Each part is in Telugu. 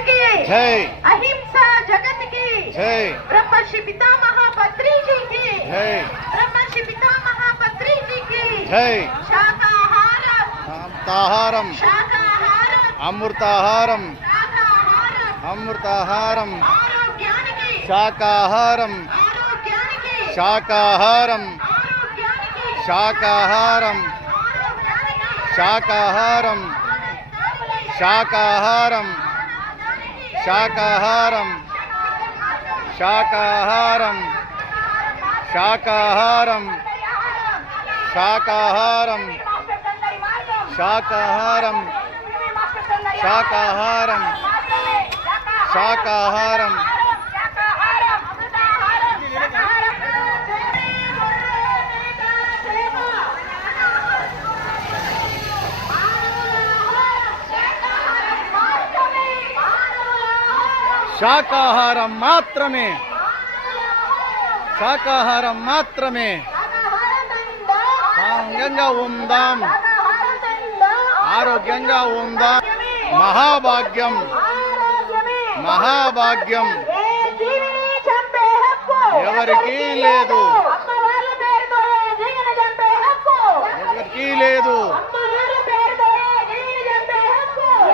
की जय। अहिंसा जगत की जय। ब्रह्मर्षि पितामह पत्री जी की जय। ब्रह्मर्षि पितामह पत्री जी की जय। शाकाहारम शाकाहारम शाकाहारम अमृताहारम शाकाहारम अमृताहारम आरोग्याనికి शाकाहारम आरोग्याనికి शाकाहारम आरोग्याనికి शाकाहारम शाकाहारम शाकाहारम शाकाहारम शाकाहारम शाकाहारम शाकाहारम शाकाहारम शाकाहारम शाकाहारम శాకాహారం మాత్రమే శాకాహారం మాత్రమే ఆరోగ్యంగా ఉందాం ఆరోగ్యంగా ఉందాం మహాభాగ్యం మహాభాగ్యం ఎవరికీ లేదు ఎవరికీ లేదు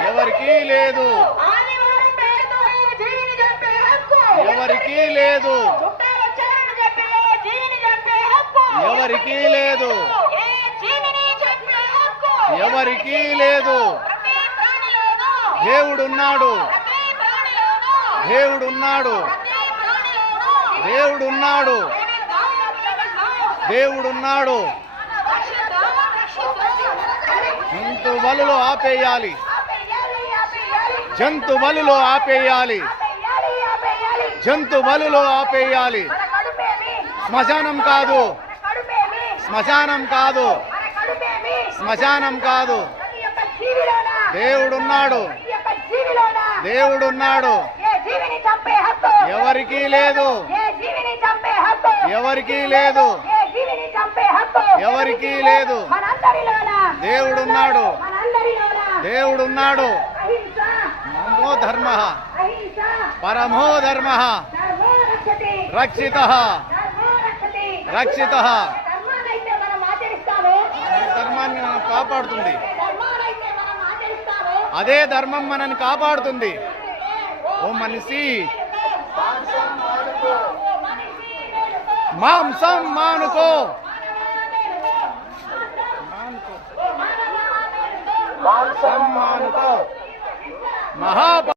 ఎవరికీ లేదు ఎవరికీ లేదు ఎవరికీ లేదు ఎవరికీ లేదు దేవుడున్నాడు దేవుడున్నాడు దేవుడున్నాడు దేవుడున్నాడు జంతు బలులు ఆపేయాలి జంతు బలులు ఆపేయాలి జంతు బలులు ఆపేయాలి శ్మశానం కాదు శ్మశానం కాదు శ్మశానం కాదు దేవుడున్నాడు దేవుడున్నాడు ఎవరికీ లేదు ఎవరికీ లేదు ఎవరికీ లేదు దేవుడున్నాడు దేవుడున్నాడు నమో ధర్మ పరమో ధర్మ రక్షిత రక్షిత ధర్మాన్ని మనం కాపాడుతుంది అదే ధర్మం మనల్ని కాపాడుతుంది ఓ మనిషి మాంసం మానుకో మాంసం మానుకో మహా